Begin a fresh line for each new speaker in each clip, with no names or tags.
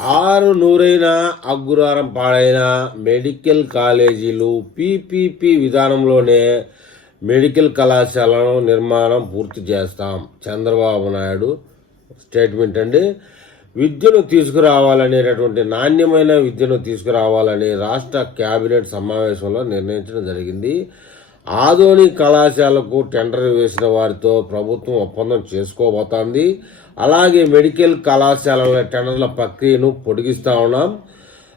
ఆరు నూరైన అగ్గురారం పాడైన మెడికల్ కాలేజీలు పీపీపీ విధానంలోనే మెడికల్ కళాశాలను నిర్మాణం పూర్తి చేస్తాం. చంద్రబాబు నాయుడు స్టేట్మెంట్ అండి. విద్యను తీసుకురావాలనేటటువంటి నాణ్యమైన విద్యను తీసుకురావాలని రాష్ట్ర క్యాబినెట్ సమావేశంలో నిర్ణయించడం జరిగింది. ఆధోని కళాశాలకు టెండర్ వేసిన వారితో ప్రభుత్వం ఒప్పందం చేసుకోబోతోంది. అలాగే మెడికల్ కళాశాలల టెండర్ల ప్రక్రియను పొడిగిస్తా ఉన్నాం.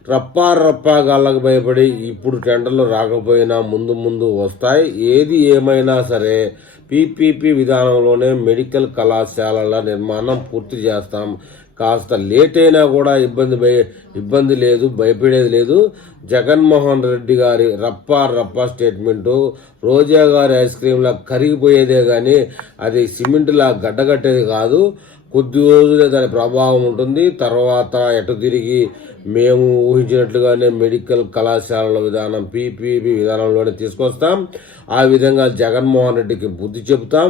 రప్పా రప్పా గాళ్ళకు భయపడి ఇప్పుడు టెండర్లు రాకపోయినా ముందు ముందు వస్తాయి. ఏది ఏమైనా సరే పీపీపీ విధానంలోనే మెడికల్ కళాశాలల నిర్మాణం పూర్తి చేస్తాం. కాస్త లేట్ అయినా కూడా ఇబ్బంది భయ ఇబ్బంది లేదు భయపడేది లేదు. జగన్మోహన్ రెడ్డి గారి రప్పా రప్పా స్టేట్మెంటు. రోజా గారి ఐస్ క్రీమ్లా కరిగిపోయేదే కానీ అది సిమెంట్లా గడ్డగట్టేది కాదు. కొద్ది రోజులే దాని ప్రభావం ఉంటుంది. తర్వాత ఎటు తిరిగి మేము ఊహించినట్లుగానే మెడికల్ కళాశాలల విధానం పీపీపీ విధానంలోనే తీసుకొస్తాం. ఆ విధంగా జగన్మోహన్ రెడ్డికి బుద్ధి చెబుతాం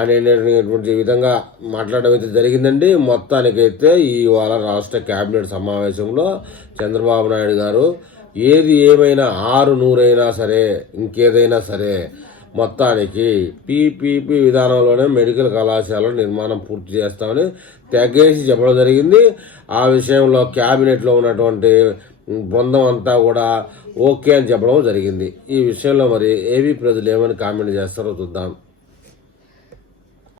అనేటువంటి విధంగా మాట్లాడడం అయితే జరిగిందండి. మొత్తానికైతే ఇవాళ రాష్ట్ర కేబినెట్ సమావేశంలో చంద్రబాబు నాయుడు గారు ఏది ఏమైనా ఆరు నూరైనా సరే ఇంకేదైనా సరే మొత్తానికి పీపీపీ విధానంలోనే మెడికల్ కళాశాల నిర్మాణం పూర్తి చేస్తామని తెగేసి చెప్పడం జరిగింది. ఆ విషయంలో క్యాబినెట్లో ఉన్నటువంటి బృందం అంతా కూడా ఓకే అని చెప్పడం జరిగింది. ఈ విషయంలో మరి ఏవీ ప్రజలు ఏమని కామెంట్ చేస్తారో చూద్దాం.